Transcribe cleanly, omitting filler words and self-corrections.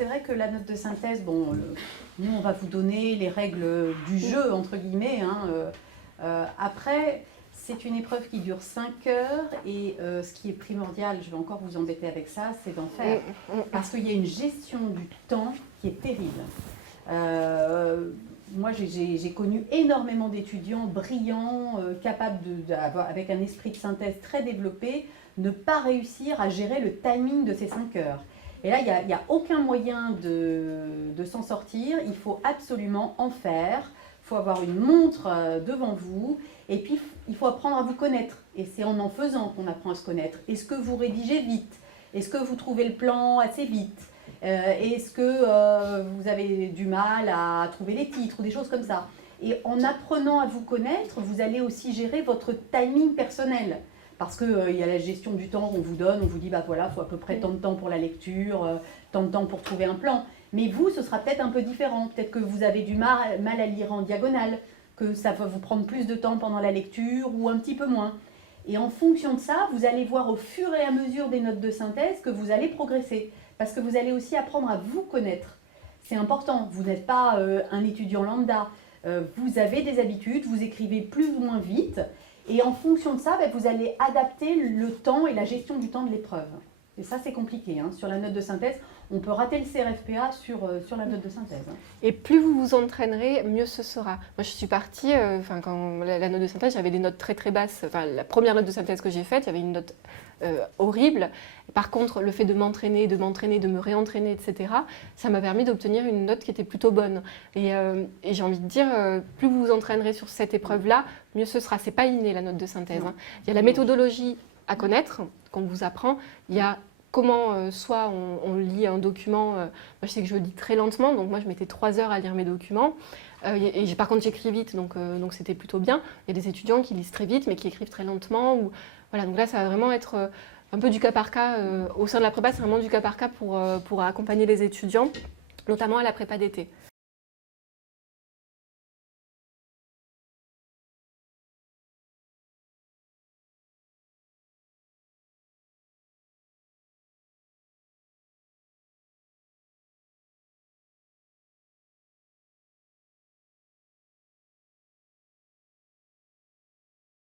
C'est vrai que la note de synthèse, bon, nous on va vous donner les règles du jeu, entre guillemets. Hein, après, c'est une épreuve qui dure 5 heures et ce qui est primordial, je vais encore vous embêter avec ça, c'est d'en faire. Parce qu'il y a une gestion du temps qui est terrible. Moi, j'ai connu énormément d'étudiants brillants, capables avec un esprit de synthèse très développé, ne pas réussir à gérer le timing de ces 5 heures. Et là, il n'y a aucun moyen de s'en sortir. Il faut absolument en faire. Il faut avoir une montre devant vous. Et puis, il faut apprendre à vous connaître. Et c'est en faisant qu'on apprend à se connaître. Est-ce que vous rédigez vite? Est-ce que vous trouvez le plan assez vite? Est-ce que vous avez du mal à trouver les titres ou des choses comme ça? Et en apprenant à vous connaître, vous allez aussi gérer votre timing personnel. Parce qu'il y a la gestion du temps qu'on vous donne, on vous dit, bah voilà, il faut à peu près tant de temps pour la lecture, tant de temps pour trouver un plan. Mais vous, ce sera peut-être un peu différent. Peut-être que vous avez du mal à lire en diagonale, que ça va vous prendre plus de temps pendant la lecture ou un petit peu moins. Et en fonction de ça, vous allez voir au fur et à mesure des notes de synthèse que vous allez progresser. Parce que vous allez aussi apprendre à vous connaître. C'est important, vous n'êtes pas un étudiant lambda. Vous avez des habitudes, vous écrivez plus ou moins vite. Et en fonction de ça, vous allez adapter le temps et la gestion du temps de l'épreuve. Et ça, c'est compliqué. Hein. Sur la note de synthèse, on peut rater le CRFPA sur la note de synthèse. Hein. Et plus vous vous entraînerez, mieux ce sera. Moi, je suis partie, quand la note de synthèse, j'avais des notes très très basses. Enfin, la première note de synthèse que j'ai faite, il y avait une note horrible. Par contre, le fait de m'entraîner, de me réentraîner, etc., ça m'a permis d'obtenir une note qui était plutôt bonne. Et j'ai envie de dire, plus vous vous entraînerez sur cette épreuve-là, mieux ce sera. C'est pas inné, la note de synthèse. Hein. Il y a la méthodologie à connaître, qu'on vous apprend. Il y a comment, soit on lit un document, moi je sais que je lis très lentement, donc moi je mettais 3 heures à lire mes documents. Et par contre j'écris vite, donc c'était plutôt bien. Il y a des étudiants qui lisent très vite, mais qui écrivent très lentement. Voilà, donc là ça va vraiment être un peu du cas par cas. Au sein de la prépa, c'est vraiment du cas par cas pour accompagner les étudiants, notamment à la prépa d'été.